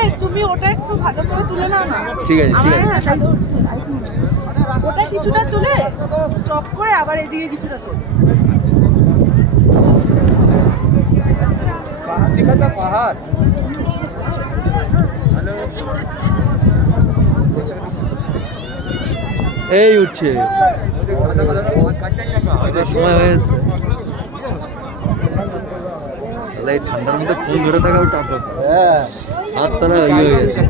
এই তুমি ওটা একটু ভালো করে তুলে নাও না। ঠিক আছে ঠিক আছে। ওটা কিছুটা তুলে স্টপ করে আবার এদিকে কিছুটা তুলে। পাহাড় এই উঠছে সময় হয়েছে। এই ঠান্ডার মধ্যে ফোন ধরে থাকাও টাফ। হ্যাঁ হাত ছাড়া ইয়ে হয়ে যাচ্ছে।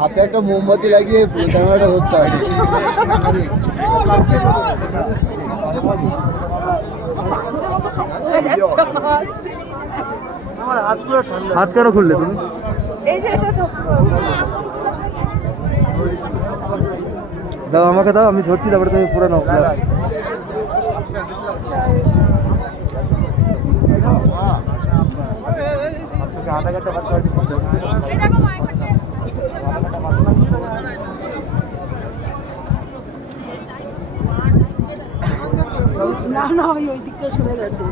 হাতে একটা মোমবাতি লাগিয়ে ক্যামেরাটা ধরতে হয়। হাত কেন খুললে তুমি? এই যে এটা তো দাও আমাকে দাও, আমি ধরছি, তারপরে তুমি পুরো নাও। না না ওই দিকটা সরে গেছে।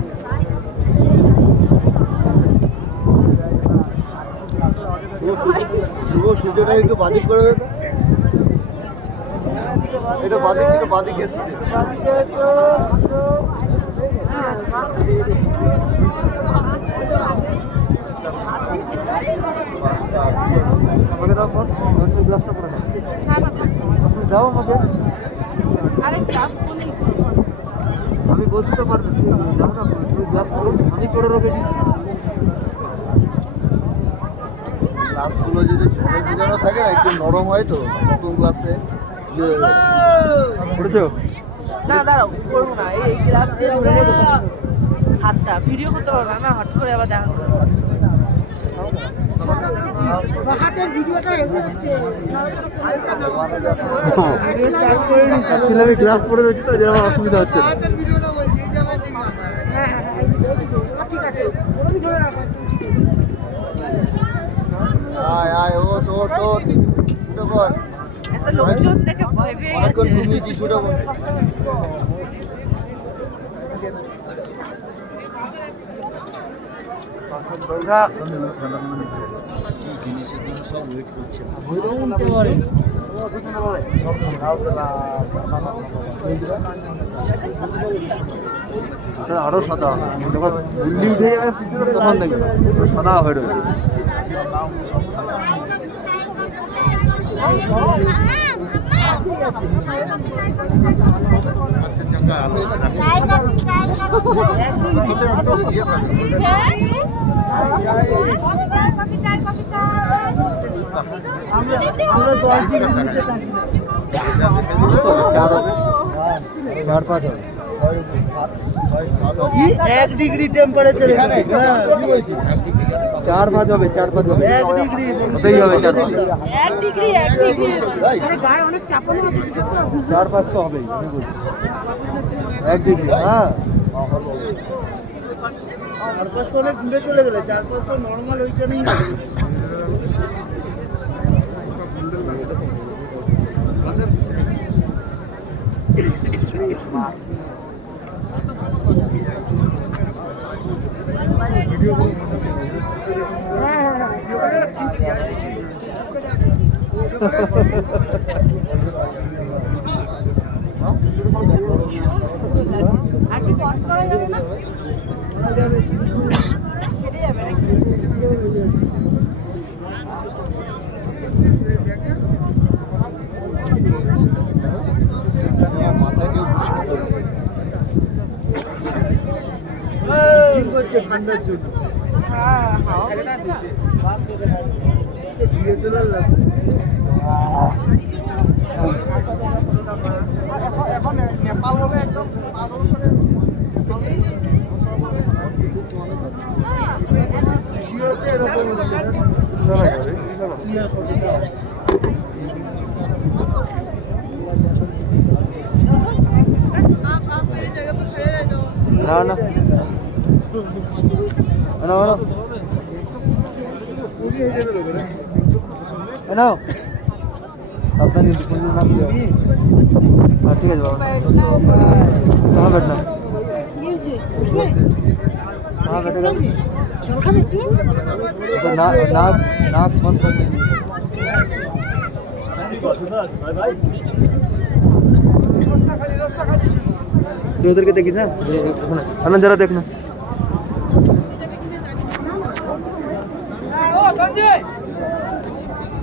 সূর্যটা একটু বাদিক করে দেবে, এটা বাদিক, একটু বাদিক এসে আমাকে দাও ফোন, গ্লাসটা পরে নাও। তুমি দাও আমাকে। আমি বলছি তো পারবে, তুমি যাও না, তুমি গ্লাস করো, আমি করে রেখেছি। গ্লাসগুলো যদি ফোনে বোঝানো থাকে না একটু নরম হয় তো নতুন গ্লাসে করেছো? না দাঁড়াও করবো না, এই গ্লাস দিয়ে ধরে রেখেছি হাতটা, ভিডিও করতে পারবো না হট করে আবার দেখা করবো। হাতের ভিডিওটা এমনি হচ্ছে। আমি গ্লাস পরে দিচ্ছি তো, যেরকম অসুবিধা হচ্ছে না। হ্যাঁ হ্যাঁ হ্যাঁ ঠিক আছে, ওরা ধরে রাখো একদম ঠিক আছে। আয় আয় ও তো তো উঠে পড়, একটা লোকজন দেখে ভয় পেয়ে গেছে। তুমি কিছুটা বল। জিনিসের জন্য সব ওয়েট করছে, উঠতে পারে আরো সাদা, যখন গুল্লি উঠে যাবে তখন দেখবে সাদা হয়ে রয়েছে। চার পাঁচ হবে, 1 ডিগ্রি টেম্পারেচার এখানে। 4-5 হবে, 4-5 হবে, 1 ডিগ্রি হতেই হবে। 1 ডিগ্রি আরে গায়ে অনেক চাপানো আছে কিছু তো। 4-5 তো হবেই, আমি বলছি 1 ডিগ্রি। হ্যাঁ 4-5 তো অনেক দূরে চলে গেলে, 4-5 তো নর্মাল ওইখানেই হবে। আর কি পজ করা যাবে না? কেটে যাবে নাকি? মাথায় কেউ করছে ঠান্ডার জন্য। হ্যাঁ হাওয়া ডিএসএলআর লাগবে। এখন নেপাল হবে একদম এরকম হচ্ছে না না নাও, আপনার হ্যাঁ ঠিক আছে বাবা कहाँ बैठना कहाँ बैठेगा तो नाक नाक बंद कर उधर के देखिस ना जरा देखना